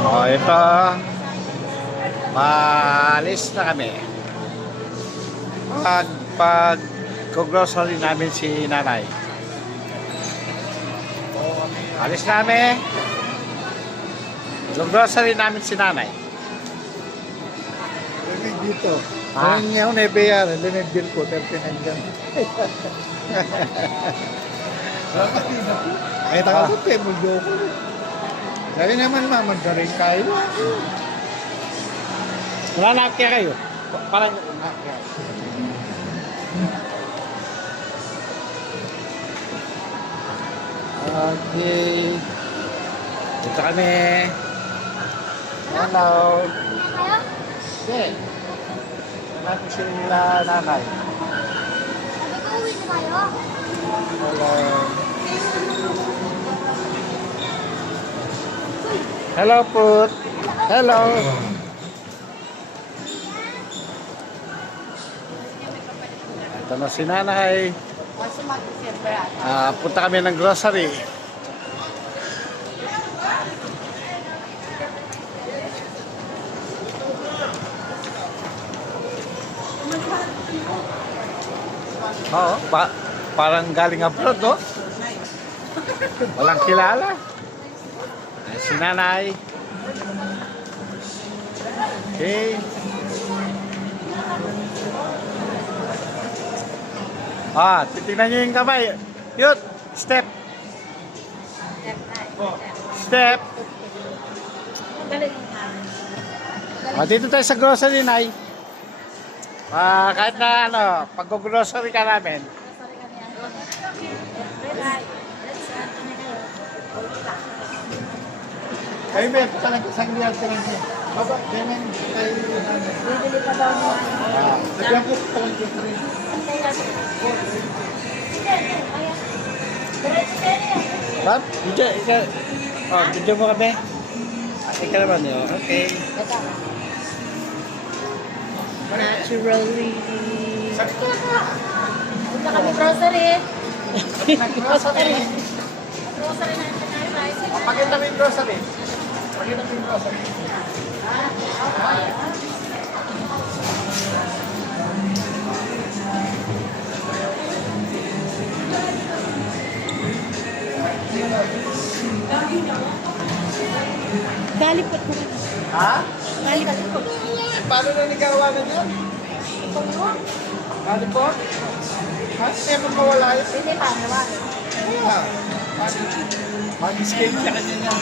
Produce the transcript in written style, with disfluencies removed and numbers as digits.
Oh, ito. Maalis na kami. Pag-grocery namin si nanay. Alis namin. Grocery namin si nanay. Limig dito. Ah. Ang yung nebeyaran, limig bill ko, 39 dyan. Ay, taka ko, mo joke. Dali naman mamagdarin kayo. Wala na kaya kayo. Parang... Okay. Dito kami. Hello. Okay. Natin sila nanay. Sabi ko, uwi na tayo. Hello. Hello, Put. Hello. Ito na si nanay. Punta kami ng grocery. Oo, parang galing abroad, no? Walang kilala. Si nanay. Okay. Titignan nyo yung kamay. Yut, step. Step. Dito tayo sa grocery, Nay. Kahit na ano, pag-grocery ka namin. Kayo ba, talaga isang liyan tingin niya. Baba, ganyan kayo. Bibili pa daw mo. Lagyan ko talagang dito rin. Bob, video mo kami. Ikaw naman yun. Okay. Naturally. Punta kami grocery. Nag-grocery. Grocery na yung pinay. Pakita mo yung grocery. Pakita mo yung grocery. Galipot mo. Ha? Galipot. Paano na nagawa na yun? Ano po? Hindi mo mawala yun. Hindi pa naman. Kaya, mag-escape ka kasi niya.